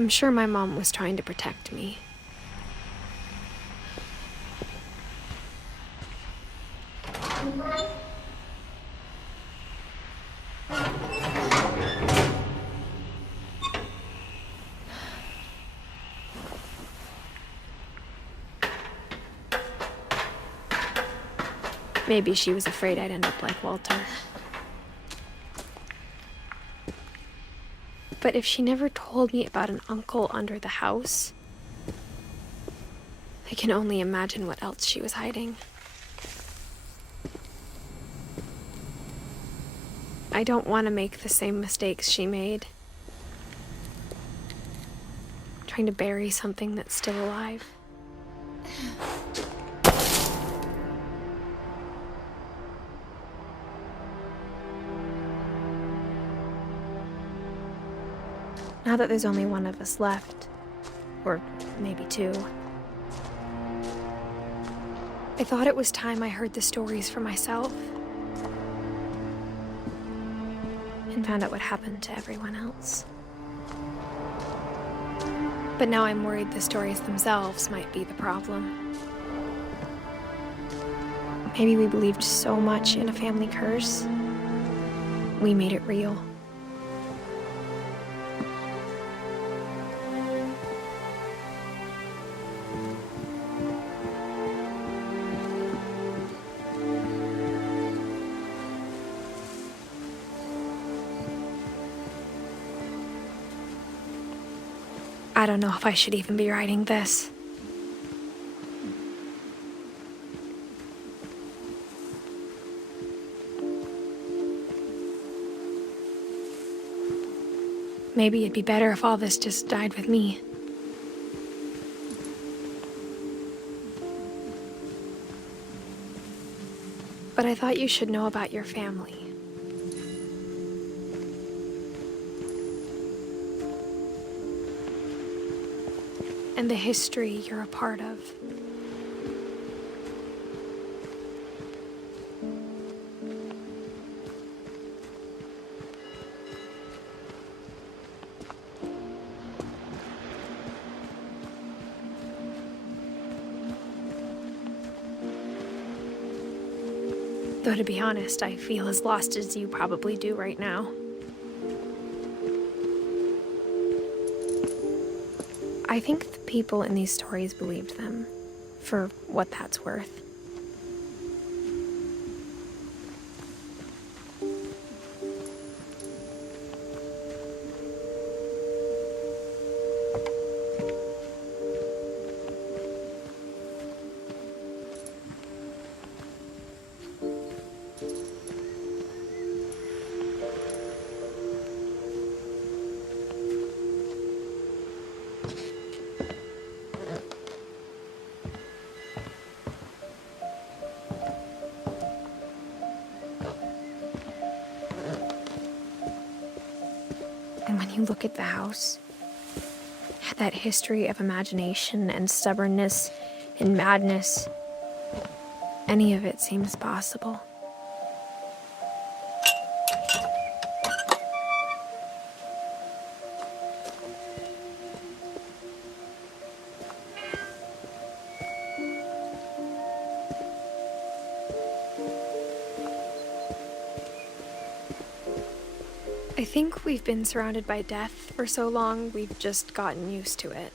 I'm sure my mom was trying to protect me. Maybe she was afraid I'd end up like Walter. But if she never told me about an uncle under the house, I can only imagine what else she was hiding. I don't want to make the same mistakes she made. Trying to bury something that's still alive. Now that there's only one of us left, or maybe two, I thought it was time I heard the stories for myself and found out what happened to everyone else. But now I'm worried the stories themselves might be the problem. Maybe we believed so much in a family curse, we made it real. I don't know if I should even be writing this. Maybe it'd be better if all this just died with me. But I thought you should know about your family. And the history you're a part of. Though to be honest, I feel as lost as you probably do right now. I think the people in these stories believed them, for what that's worth. And when you look at the house, that history of imagination and stubbornness and madness, any of it seems possible. I think we've been surrounded by death for so long, we've just gotten used to it.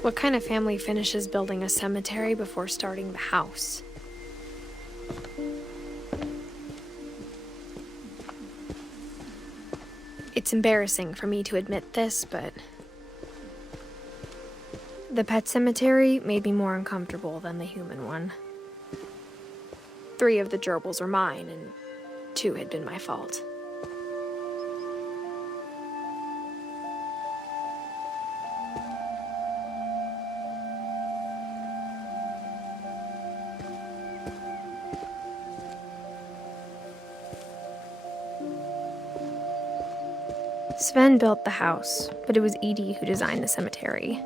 What kind of family finishes building a cemetery before starting the house? It's embarrassing for me to admit this, but the pet cemetery made me more uncomfortable than the human one. 3 of the gerbils are mine, and 2 had been my fault. Sven built the house, but it was Edie who designed the cemetery.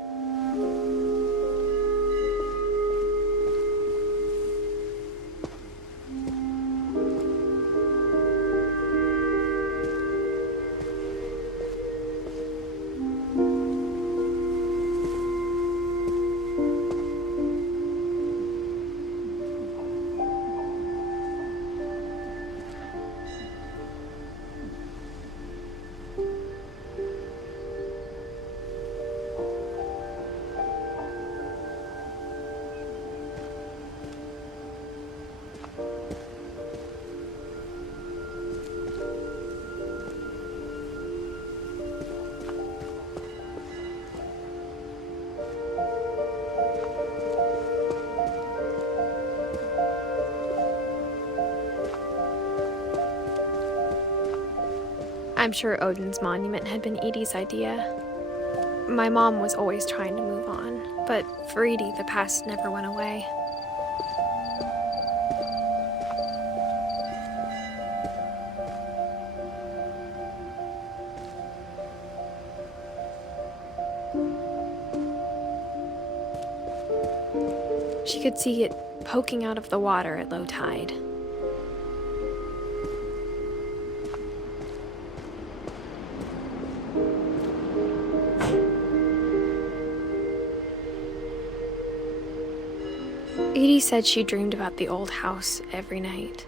I'm sure Odin's monument had been Edie's idea. My mom was always trying to move on, but for Edie, the past never went away. She could see it poking out of the water at low tide. Edie said she dreamed about the old house every night.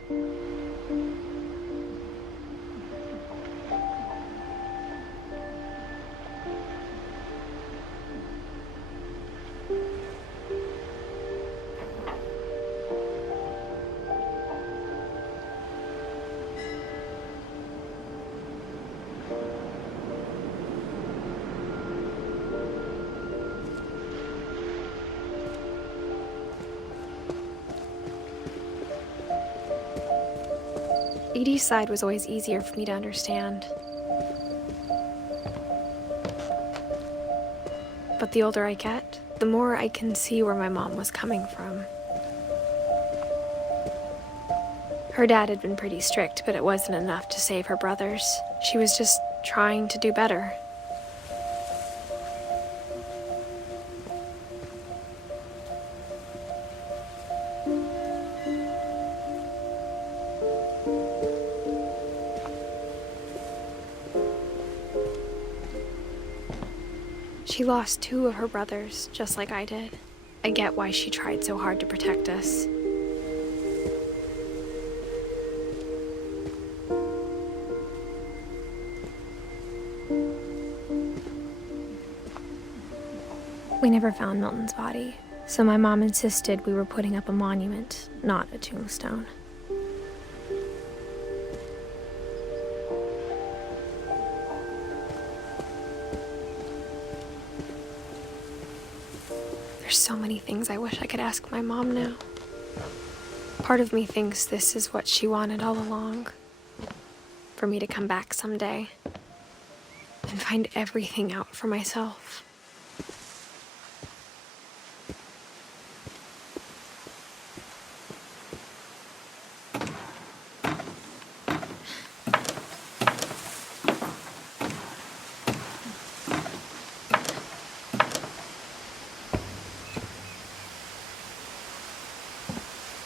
Edie's side was always easier for me to understand. But the older I get, the more I can see where my mom was coming from. Her dad had been pretty strict, but it wasn't enough to save her brothers. She was just trying to do better. She lost 2 of her brothers, just like I did. I get why she tried so hard to protect us. We never found Milton's body, so my mom insisted we were putting up a monument, not a tombstone. There's so many things I wish I could ask my mom now. Part of me thinks this is what she wanted all along. For me to come back someday and find everything out for myself.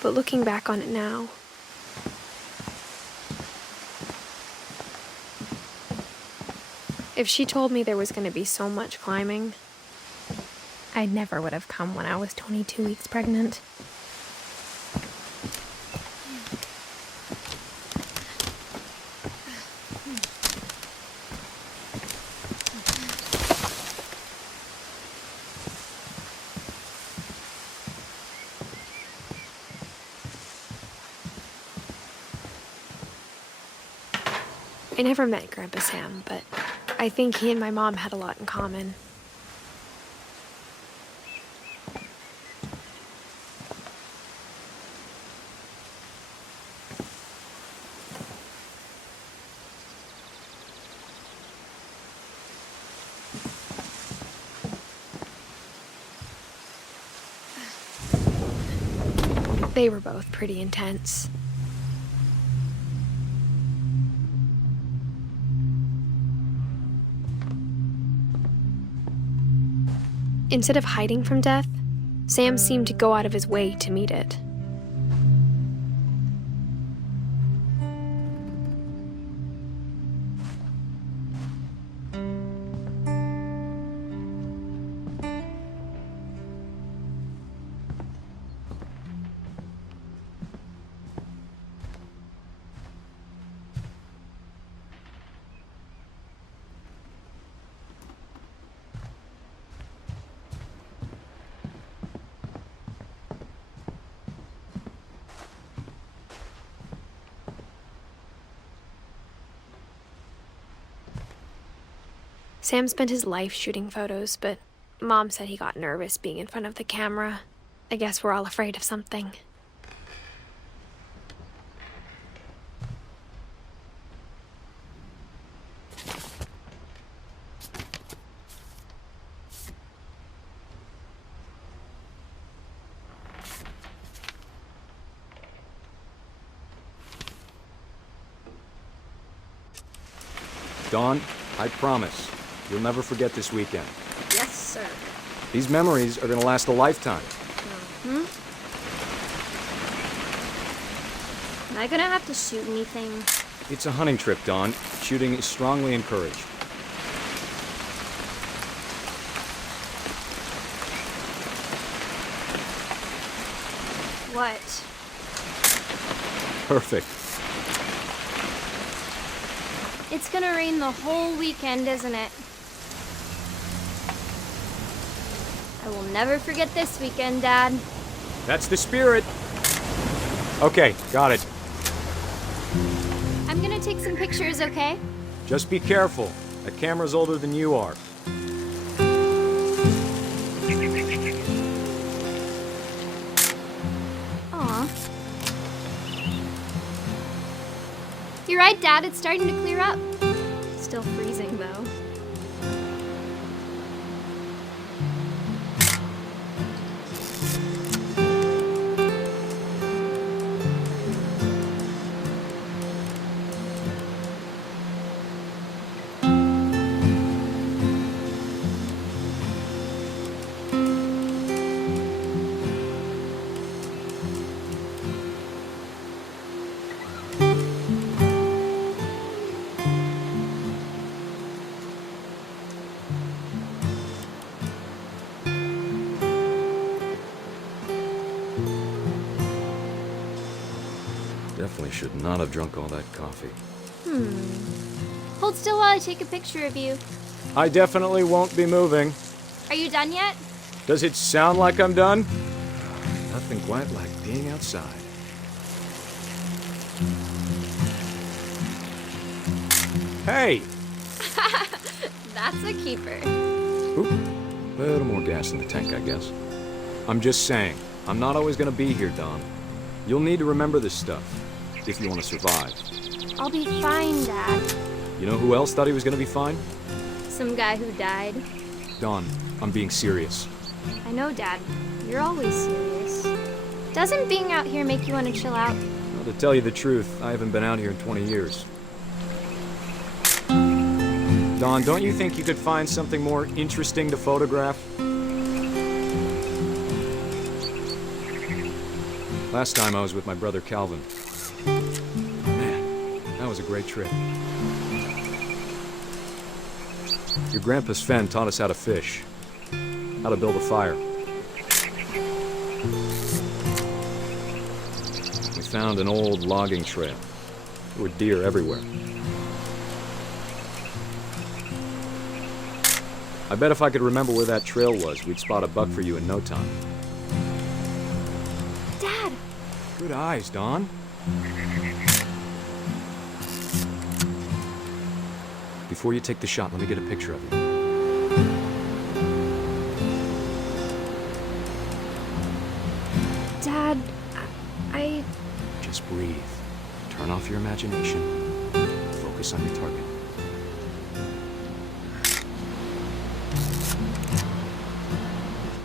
But looking back on it now, if she told me there was going to be so much climbing, I never would have come when I was 22 weeks pregnant. I never met Grandpa Sam, but I think he and my mom had a lot in common. They were both pretty intense. Instead of hiding from death, Sam seemed to go out of his way to meet it. Sam spent his life shooting photos, but Mom said he got nervous being in front of the camera. I guess we're all afraid of something. Dawn, I promise, you'll never forget this weekend. Yes, sir. These memories are gonna last a lifetime. Hmm? Am I gonna have to shoot anything? It's a hunting trip, Dawn. Shooting is strongly encouraged. What? Perfect. It's gonna rain the whole weekend, isn't it? I will never forget this weekend, Dad. That's the spirit. Okay, got it. I'm gonna take some pictures, okay? Just be careful. That camera's older than you are. Aw. You're right, Dad. It's starting to clear up. Still freezing, though. Definitely should not have drunk all that coffee. Hold still while I take a picture of you. I definitely won't be moving. Are you done yet? Does it sound like I'm done? Nothing quite like being outside. Hey! That's a keeper. Oop. A little more gas in the tank, I guess. I'm just saying, I'm not always gonna be here, Don. You'll need to remember this stuff, if you want to survive. I'll be fine, Dad. You know who else thought he was gonna be fine? Some guy who died. Don, I'm being serious. I know, Dad. You're always serious. Doesn't being out here make you want to chill out? Well, to tell you the truth, I haven't been out here in 20 years. Don, don't you think you could find something more interesting to photograph? Last time I was with my brother Calvin. Man, that was a great trip. Your grandpa Sven taught us how to fish, how to build a fire. We found an old logging trail. There were deer everywhere. I bet if I could remember where that trail was, we'd spot a buck for you in no time. Dad! Good eyes, Don. Before you take the shot, let me get a picture of you. Dad, I... Just breathe. Turn off your imagination. Focus on your target.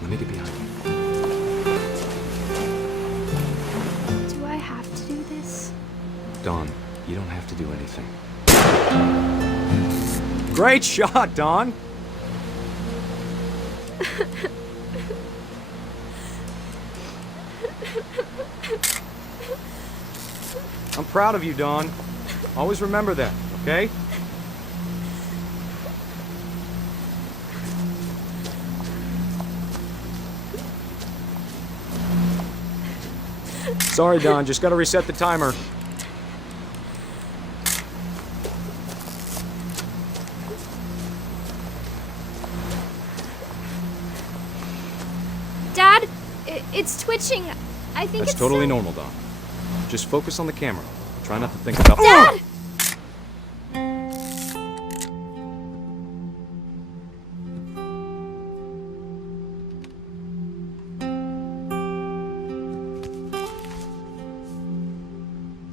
Let me get behind you. Do I have to do this? Don, you don't have to do anything. Great shot, Don! I'm proud of you, Don. Always remember that, okay? Sorry, Don. Just gotta reset the timer. Dad, it's twitching. I think That's it's totally so... normal, Don. Just focus on the camera. Try not to think about... Dad!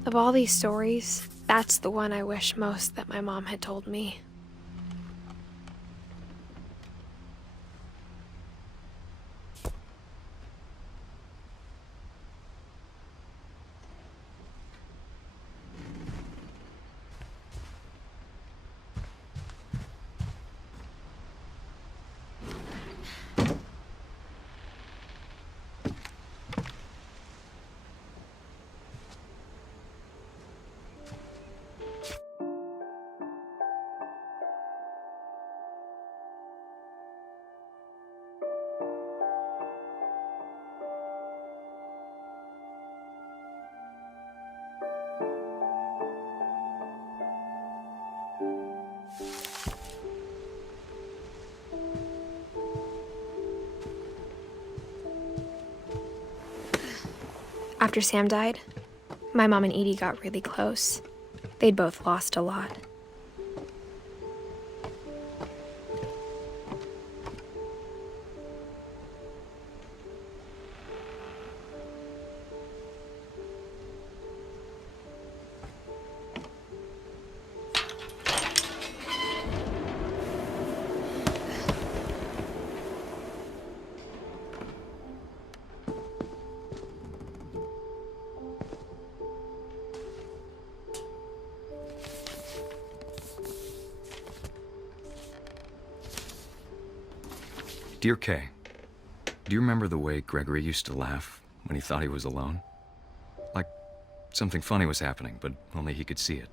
Of all these stories, that's the one I wish most that my mom had told me. After Sam died, my mom and Edie got really close. They'd both lost a lot. Dear Kay, do you remember the way Gregory used to laugh when he thought he was alone? Like something funny was happening, but only he could see it.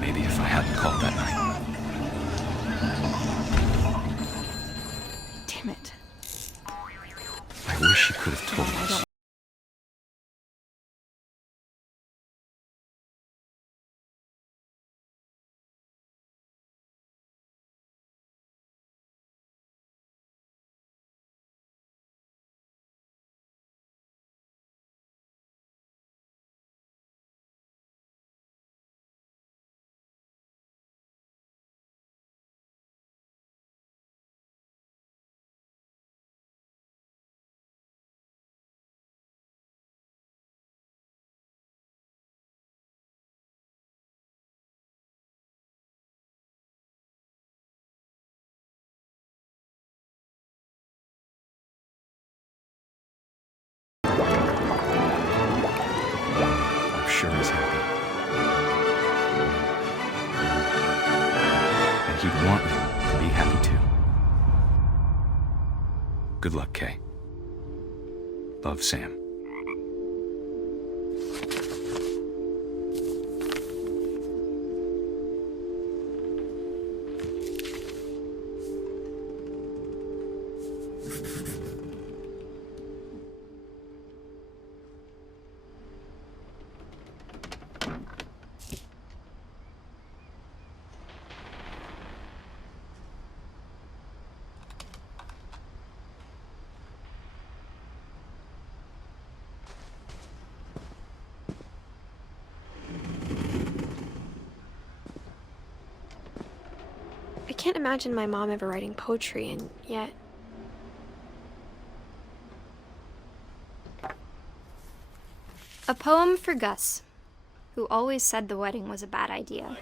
Maybe if I hadn't called that night. Damn it. I wish he could have told us. I'm sure he's happy. And he'd want you to be happy too. Good luck, Kay. Love, Sam. can't imagine my mom ever writing poetry, and yet... A poem for Gus, who always said the wedding was a bad idea.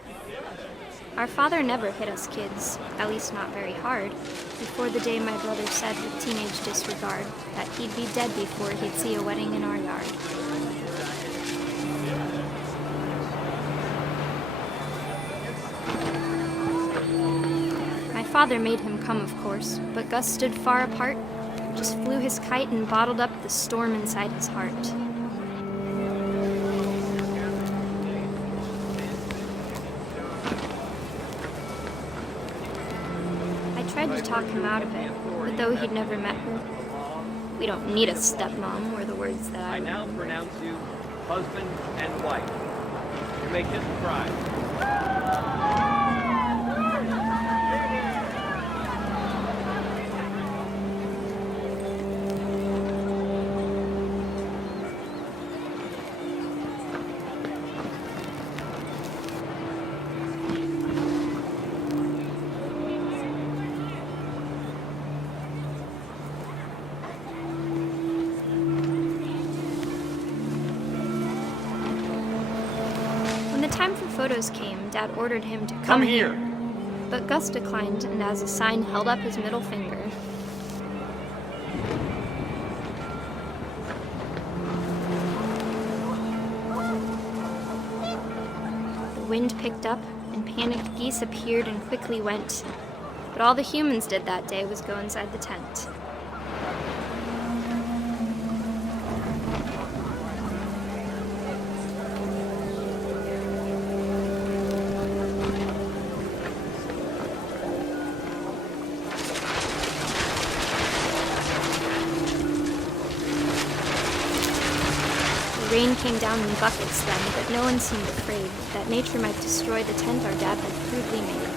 Our father never hit us kids, at least not very hard, before the day my brother said with teenage disregard that he'd be dead before he'd see a wedding in our yard. My father made him come, of course, but Gus stood far apart, just flew his kite and bottled up the storm inside his heart. I tried to talk him out of it, but though he'd never met her, "We don't need a stepmom," were the words that I now pronounce you husband and wife. You may kiss the bride. When the time for photos came, Dad ordered him to come here. But Gus declined and as a sign held up his middle finger. The wind picked up and panicked geese appeared and quickly went. But all the humans did that day was go inside the tent. The rain came down in buckets then, but no one seemed afraid that nature might destroy the tent our dad had crudely made.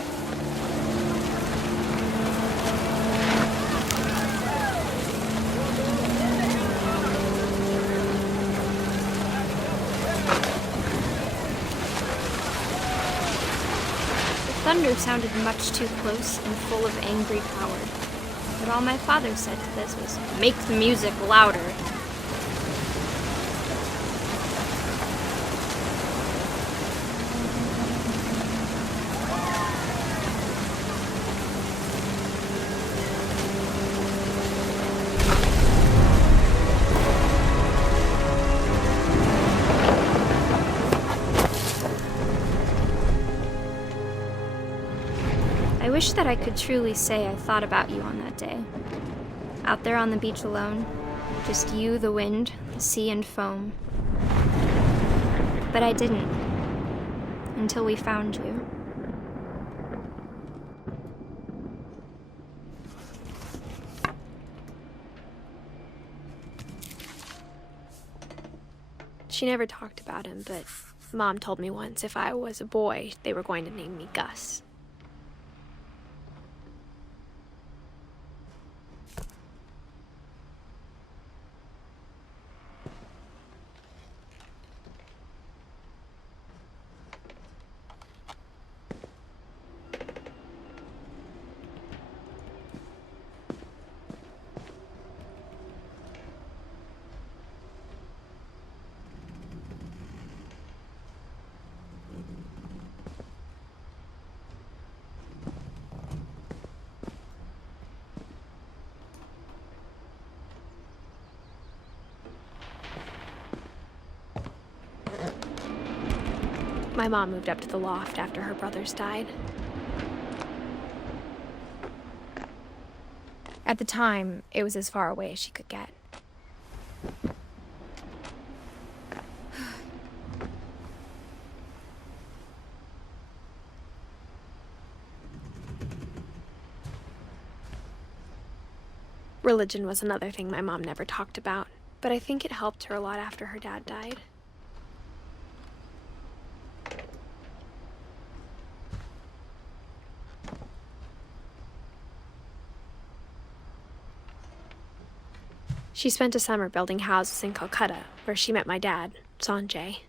The thunder sounded much too close and full of angry power, but all my father said to this was, "Make the music louder." I wish that I could truly say I thought about you on that day. Out there on the beach alone, just you, the wind, the sea, and foam. But I didn't, until we found you. She never talked about him, but Mom told me once if I was a boy, they were going to name me Gus. My mom moved up to the loft after her brothers died. At the time, it was as far away as she could get. Religion was another thing my mom never talked about, but I think it helped her a lot after her dad died. She spent a summer building houses in Calcutta, where she met my dad, Sanjay.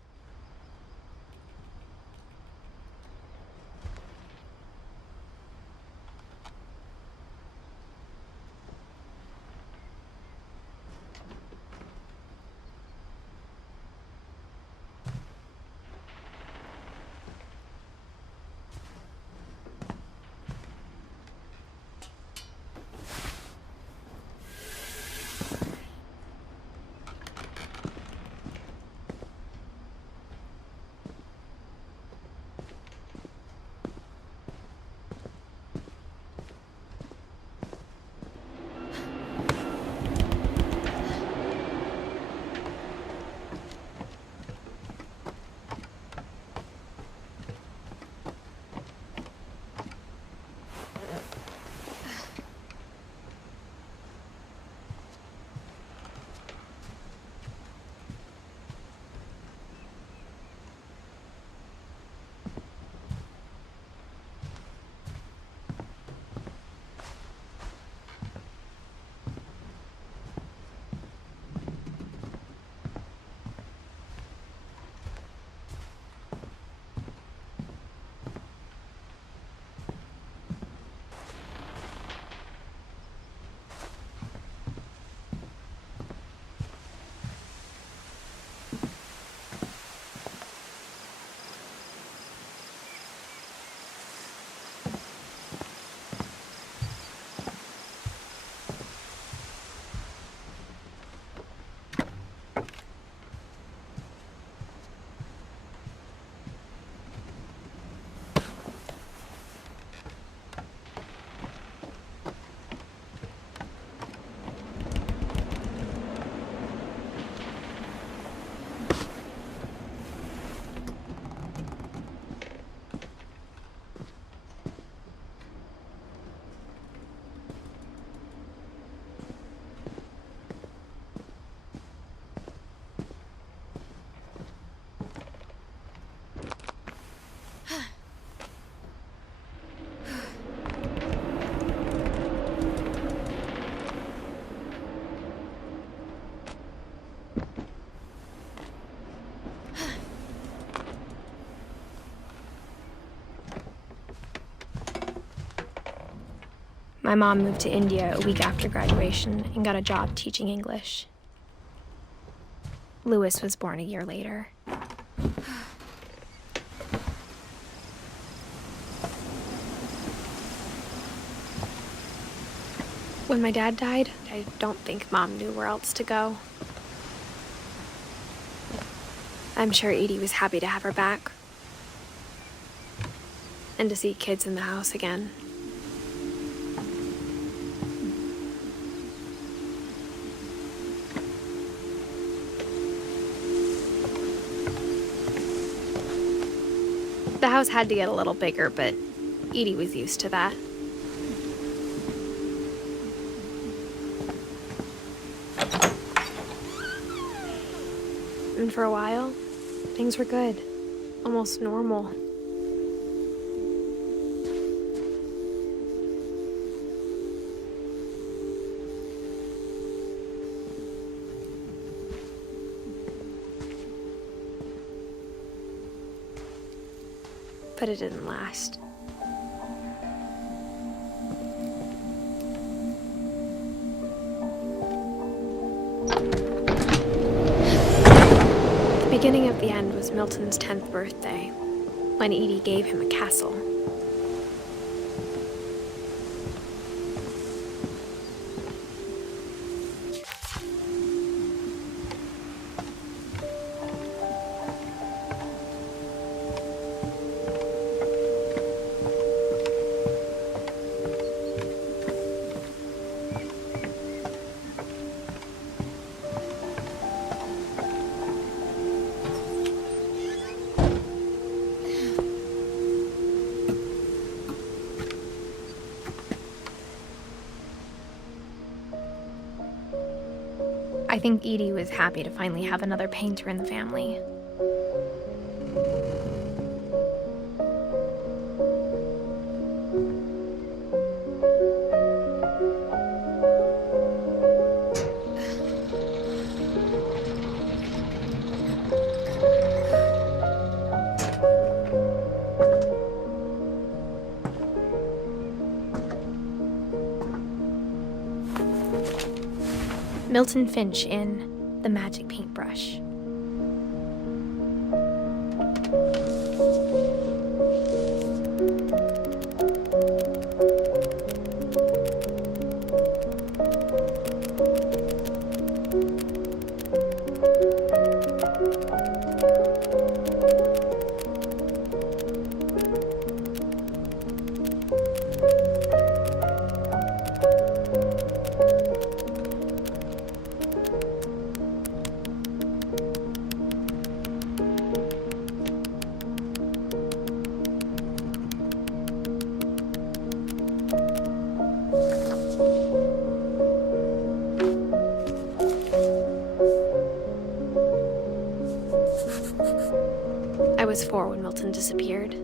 mom moved to India a week after graduation and got a job teaching English. Louis was born a year later. When my dad died, I don't think Mom knew where else to go. I'm sure Edie was happy to have her back. And to see kids in the house again. The house had to get a little bigger, but Edie was used to that. And for a while, things were good. Almost normal. But it didn't last. The beginning of the end was Milton's 10th birthday, when Edie gave him a castle. I think Edie was happy to finally have another painter in the family. Milton Finch in The Magic Paintbrush. I was 4 when Milton disappeared.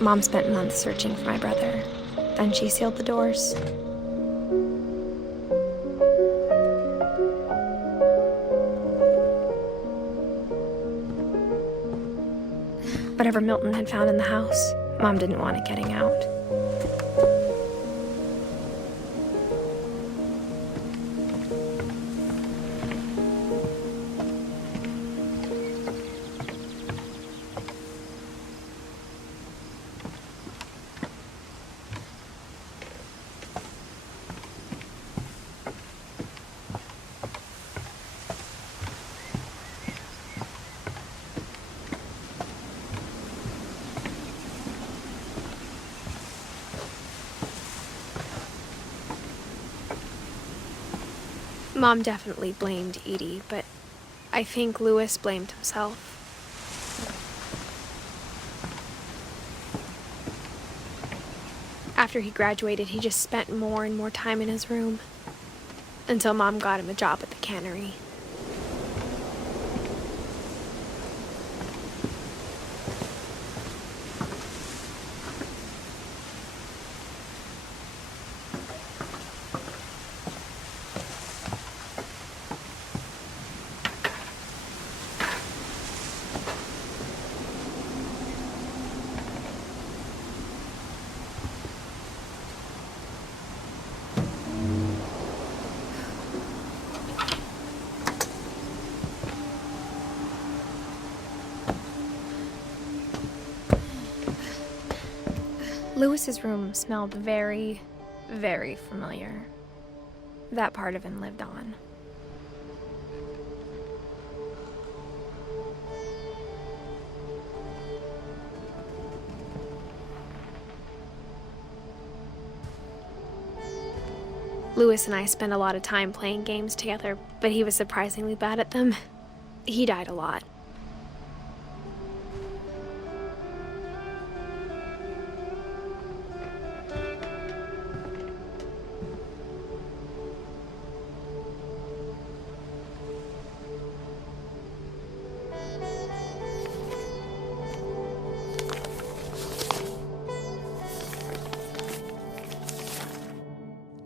Mom spent months searching for my brother. Then she sealed the doors. Whatever Milton had found in the house, Mom didn't want it getting out. Mom definitely blamed Edie, but I think Louis blamed himself. After after he graduated, he just spent more and more time in his room. Until Mom got him a job at the cannery. Lewis's room smelled very, very familiar. That part of him lived on. Lewis and I spent a lot of time playing games together, but he was surprisingly bad at them. He died a lot.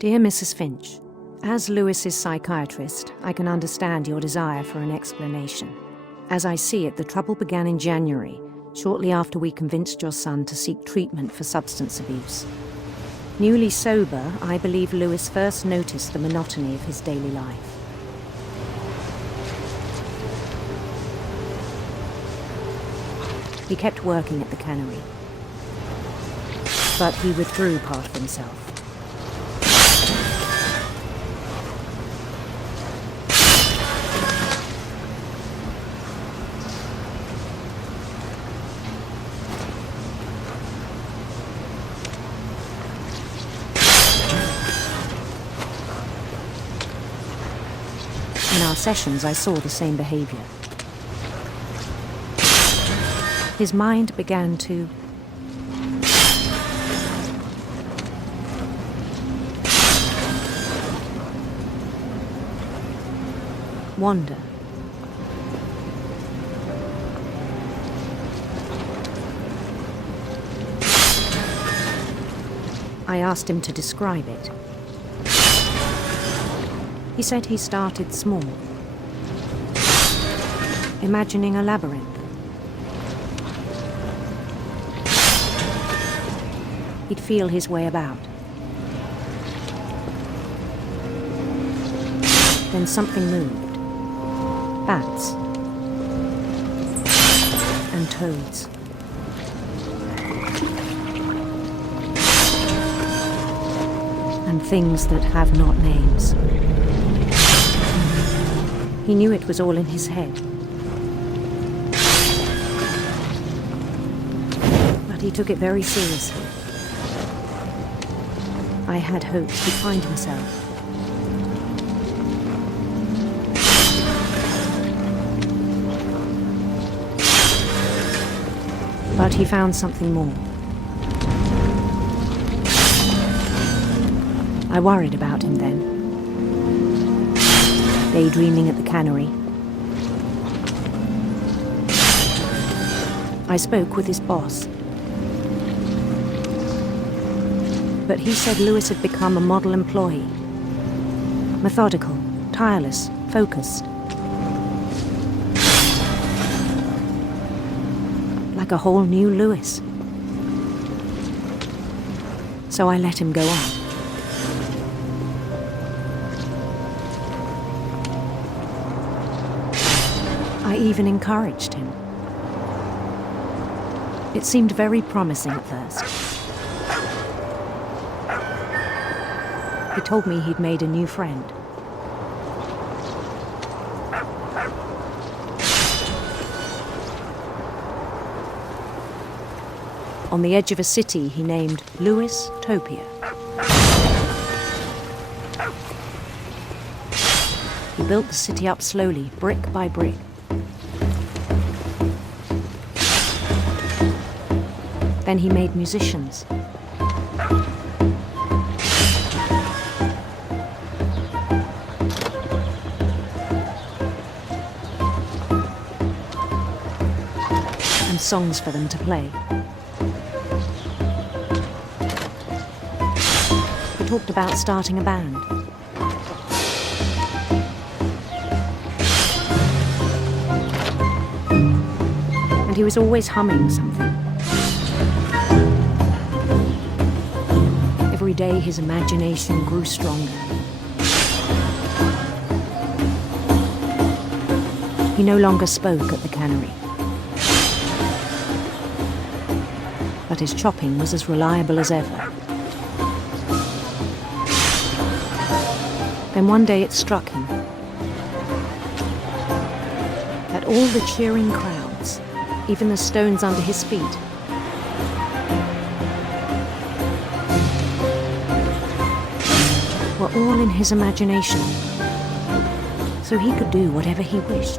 Dear Mrs. Finch, as Lewis's psychiatrist, I can understand your desire for an explanation. As I see it, the trouble began in January, shortly after we convinced your son to seek treatment for substance abuse. Newly sober, I believe Lewis first noticed the monotony of his daily life. He kept working at the cannery, but he withdrew part of himself. In our sessions, I saw the same behavior. His mind began to wander. I asked him to describe it. He said he started small, imagining a labyrinth. He'd feel his way about. Then something moved. Bats and toads. And things that have not names. He knew it was all in his head. But he took it very seriously. I had hoped he'd find himself. But he found something more. I worried about him then. Daydreaming at the cannery. I spoke with his boss. But he said Lewis had become a model employee. Methodical, tireless, focused. Like a whole new Lewis. So I let him go on. I even encouraged him. It seemed very promising at first. He told me he'd made a new friend. On the edge of a city he named Topia. He built the city up slowly, brick by brick. Then he made musicians. found songs for them to play. He talked about starting a band. And he was always humming something. Every day his imagination grew stronger. He no longer spoke at the cannery. But his chopping was as reliable as ever. Then one day it struck him that all the cheering crowds, even the stones under his feet, were all in his imagination, so he could do whatever he wished.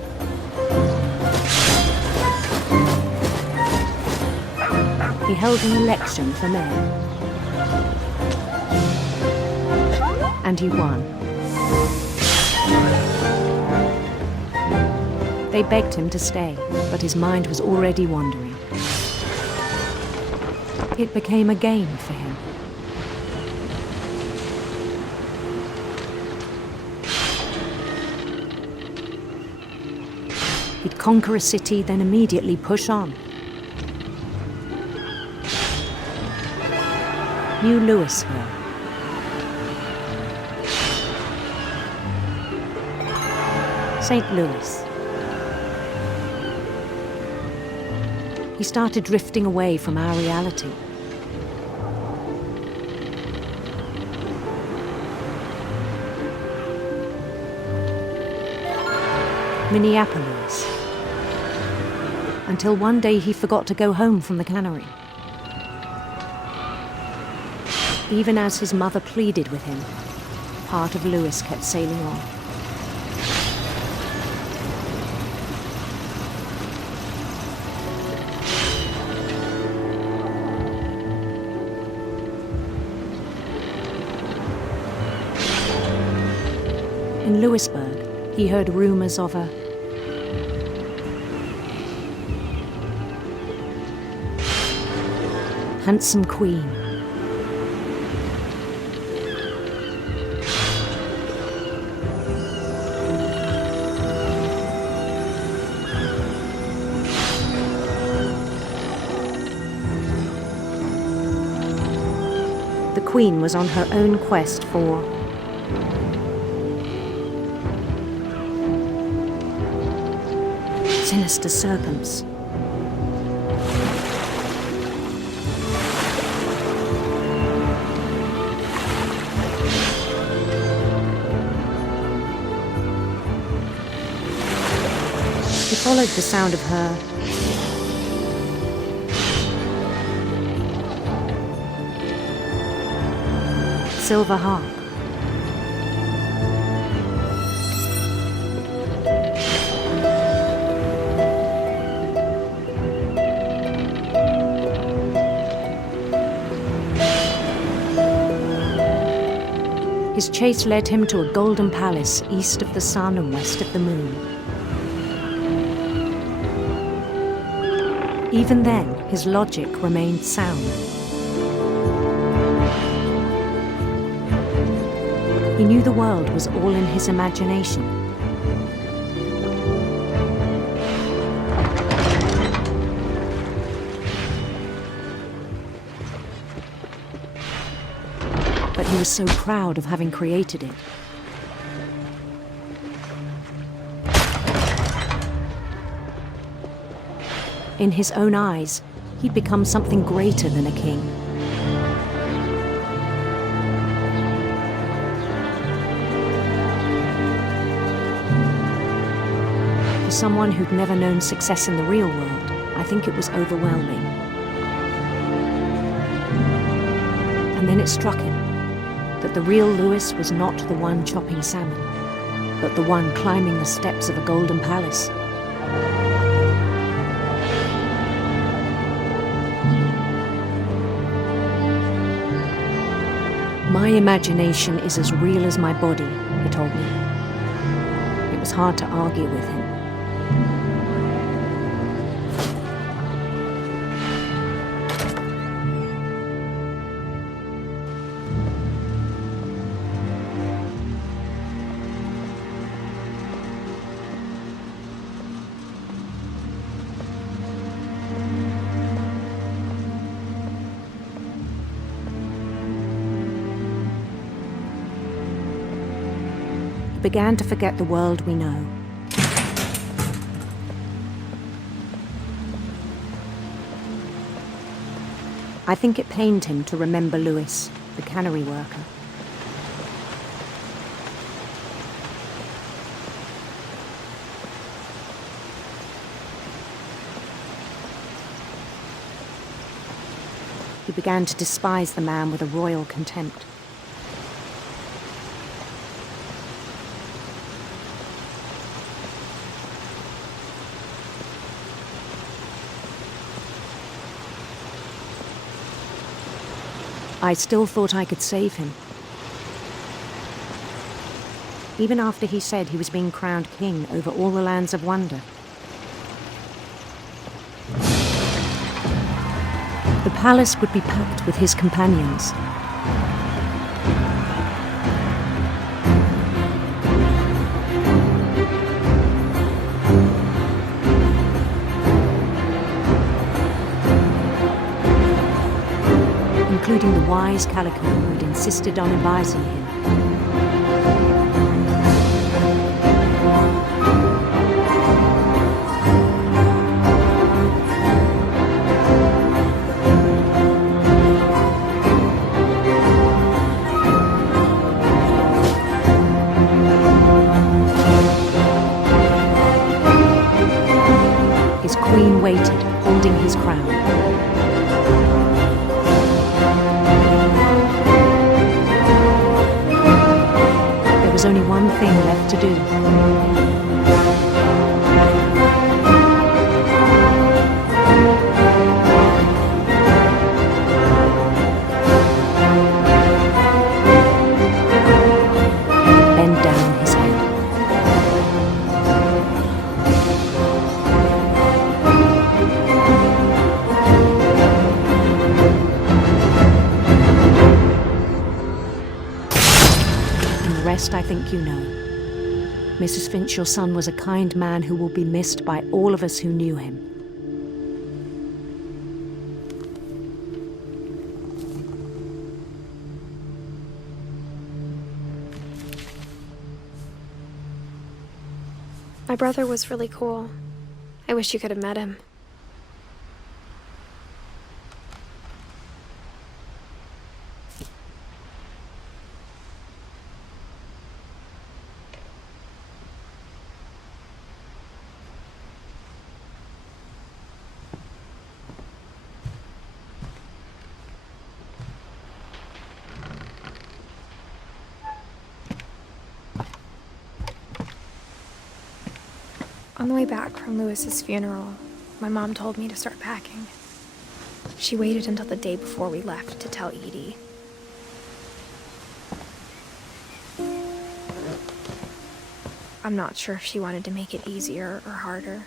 He held an election for mayor. And he won. They begged him to stay, but his mind was already wandering. It became a game for him. He'd conquer a city, then immediately push on. New Louisville. St. Louis. He started drifting away from our reality. Minneapolis. Until one day he forgot to go home from the cannery. Even as his mother pleaded with him, part of Louis kept sailing on. In Louisburg, he heard rumors of a handsome queen. The queen was on her own quest for sinister serpents. He followed the sound of her silver harp. His chase led him to a golden palace east of the sun and west of the moon. Even then, his logic remained sound. He knew the world was all in his imagination. But he was so proud of having created it. In his own eyes, he'd become something greater than a king. For someone who'd never known success in the real world, I think it was overwhelming. And then it struck him that the real Louis was not the one chopping salmon, but the one climbing the steps of a golden palace. My imagination is as real as my body, he told me. It was hard to argue with him. he began to forget the world we know. I think it pained him to remember Lewis, the cannery worker. He began to despise the man with a royal contempt. I still thought I could save him. Even after he said he was being crowned king over all the lands of wonder. The palace would be packed with his companions. Including the wise Calico who had insisted on advising him. His queen waited, holding his crown. There was only one thing left to do. Bend down his head. I think you know. Mrs. Finch, your son was a kind man who will be missed by all of us who knew him. My brother was really cool. I wish you could have met him. On the way back from Lewis's funeral, my mom told me to start packing. She waited until the day before we left to tell Edie. I'm not sure if she wanted to make it easier or harder.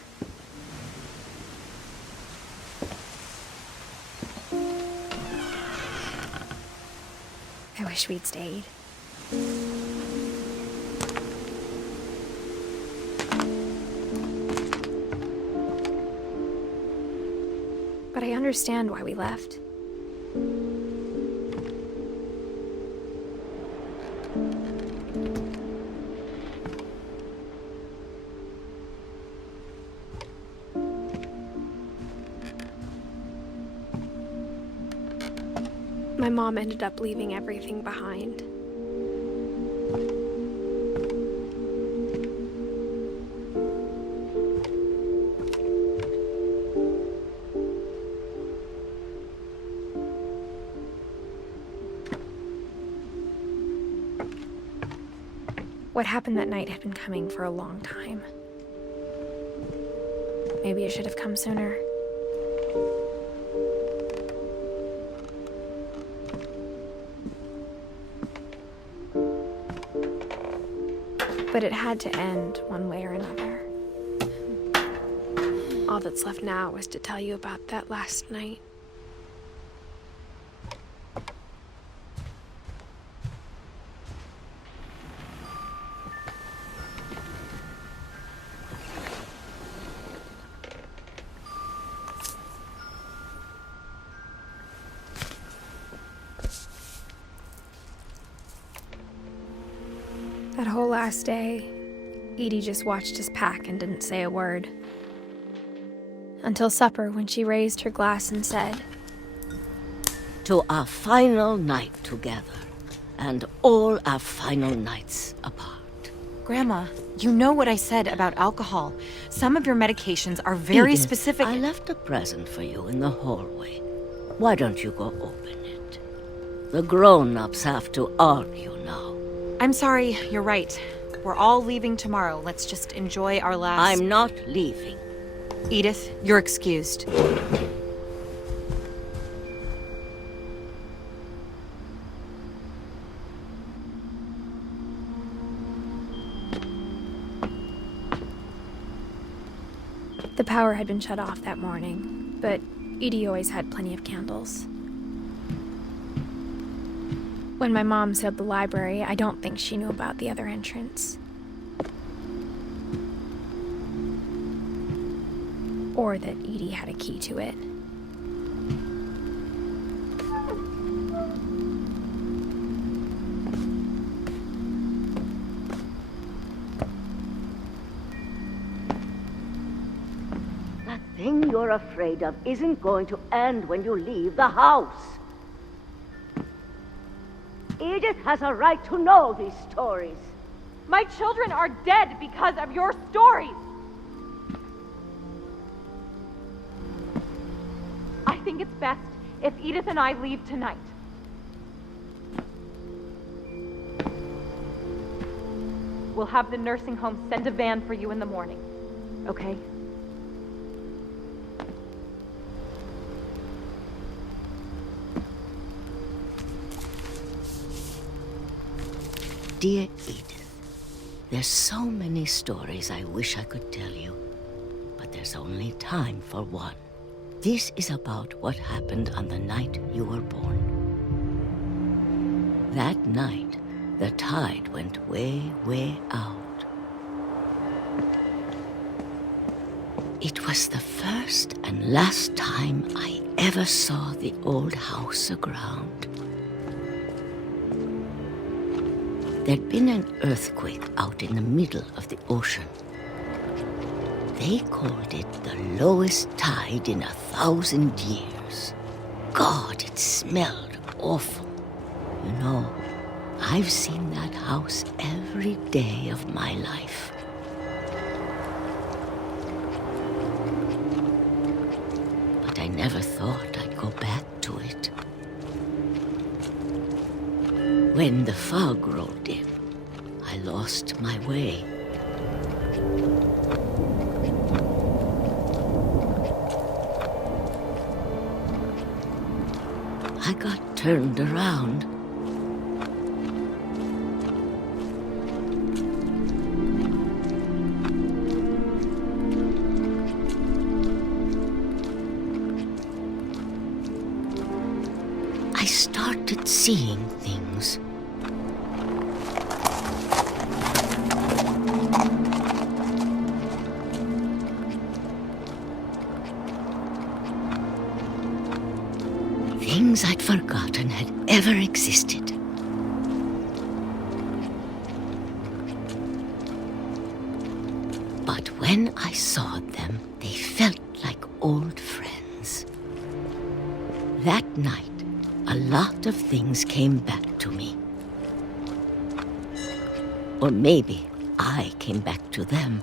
I wish we'd stayed. But I understand why we left. My mom ended up leaving everything behind. What happened that night had been coming for a long time. Maybe it should have come sooner. But it had to end one way or another. All that's left now is to tell you about that last night. That whole last day, Edie just watched us pack and didn't say a word. Until supper, when she raised her glass and said, "To our final night together, and all our final nights apart." Grandma, you know what I said about alcohol. Some of your medications are very Edith, specific. I left a present for you in the hallway. Why don't you go open it? The grown-ups have to argue now. I'm sorry, you're right. We're all leaving tomorrow. Let's just enjoy our last... I'm not leaving. Edith, you're excused. the power had been shut off that morning, but Edie always had plenty of candles. When my mom sealed the library, I don't think she knew about the other entrance. Or that Edie had a key to it. That thing you're afraid of isn't going to end when you leave the house. Edith has a right to know these stories. My children are dead because of your stories. I think it's best if Edith and I leave tonight. We'll have the nursing home send a van for you in the morning, okay? Dear Edith, there's so many stories I wish I could tell you, but there's only time for one. This is about what happened on the night you were born. That night, the tide went way, way out. It was the first and last time I ever saw the old house aground. There'd been an earthquake out in the middle of the ocean. They called it the lowest tide in 1,000 years. God, it smelled awful. You know, I've seen that house every day of my life. But I never thought I'd go back to it. When the fog rolled in, I lost my way. I got turned around. I started seeing things. Things I'd forgotten had ever existed. But when I saw them, they felt like old friends. That night, a lot of things came back to me. Or maybe I came back to them.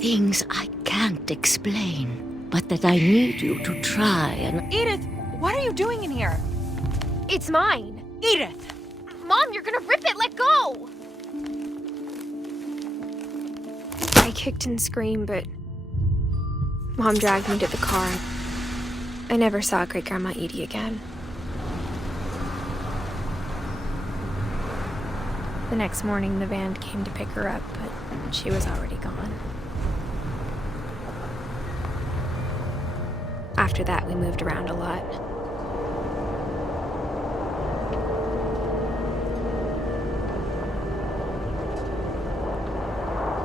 Things I can't explain, but that I need you to try and... Edith, what are you doing in here? It's mine! Edith! Mom, you're gonna rip it! Let go! I kicked and screamed, but Mom dragged me to the car. I never saw Great-Grandma Edie again. The next morning, the van came to pick her up, but she was already gone. After that, we moved around a lot.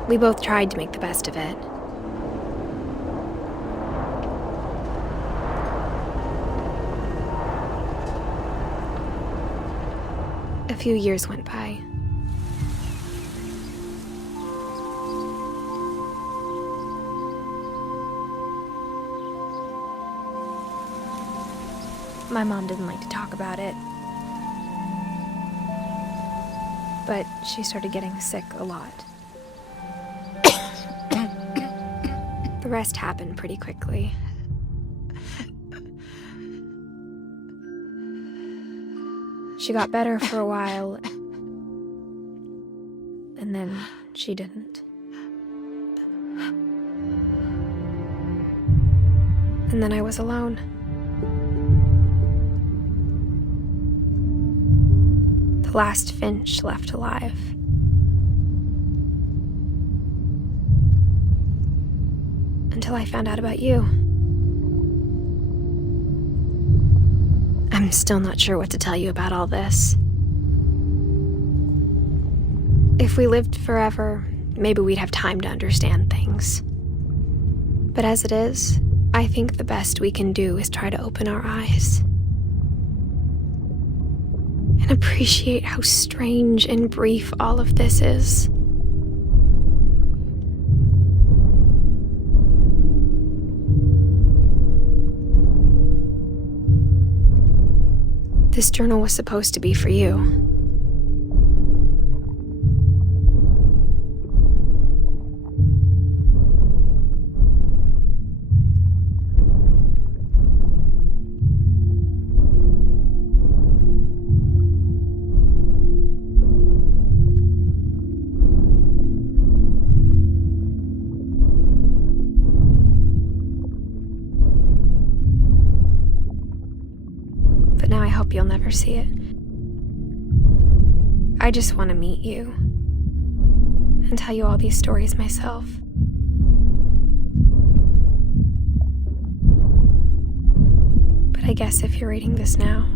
We both tried to make the best of it. A few years went by. My mom didn't like to talk about it. But she started getting sick a lot. The rest happened pretty quickly. She got better for a while, and then she didn't. And then I was alone. The last Finch left alive. Until I found out about you. I'm still not sure what to tell you about all this. If we lived forever, maybe we'd have time to understand things. But as it is, I think the best we can do is try to open our eyes. And appreciate how strange and brief all of this is. This journal was supposed to be for you. But now I hope you'll never see it. I just want to meet you and tell you all these stories myself. But I guess if you're reading this now,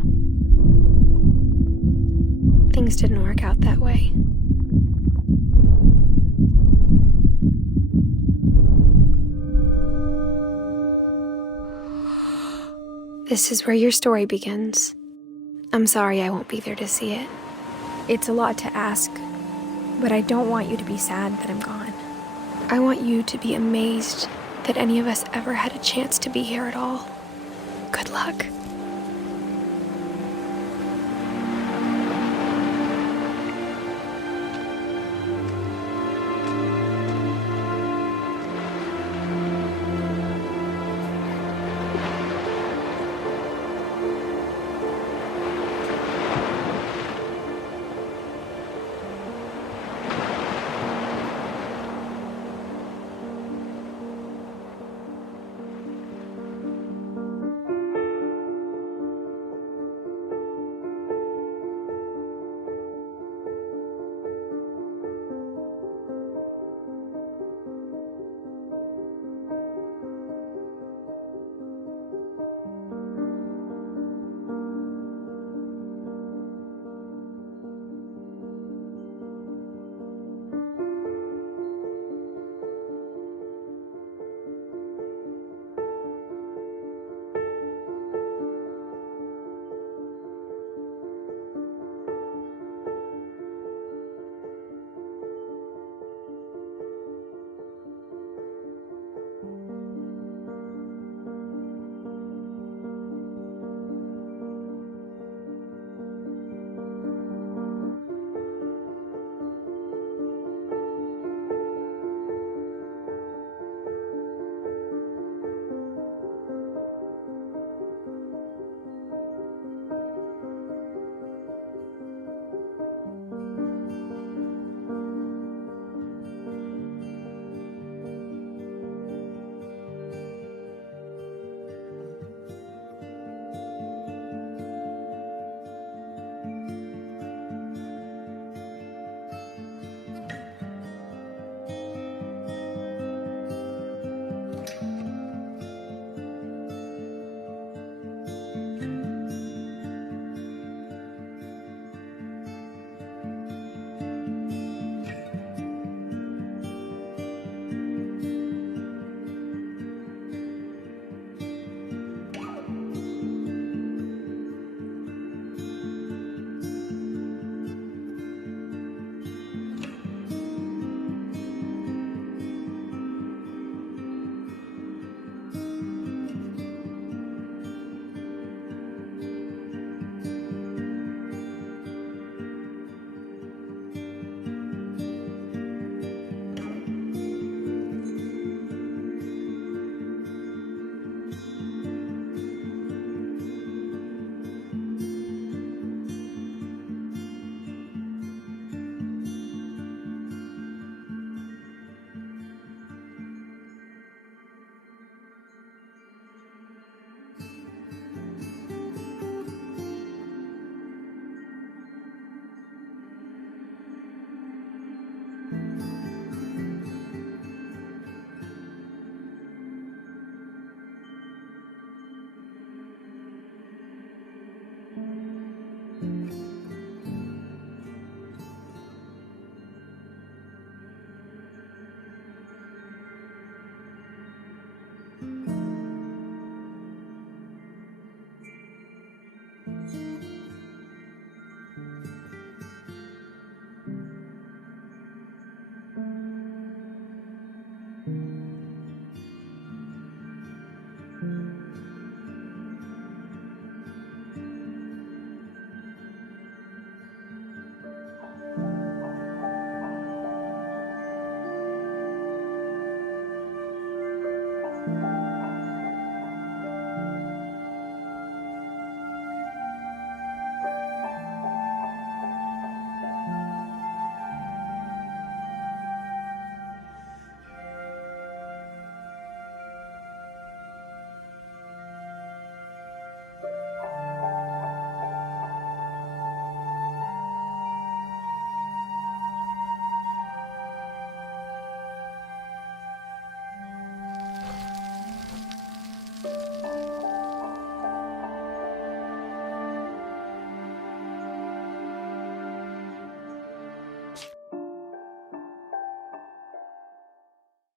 things didn't work out that way. This is where your story begins. I'm sorry I won't be there to see it. It's a lot to ask, but I don't want you to be sad that I'm gone. I want you to be amazed that any of us ever had a chance to be here at all. Good luck.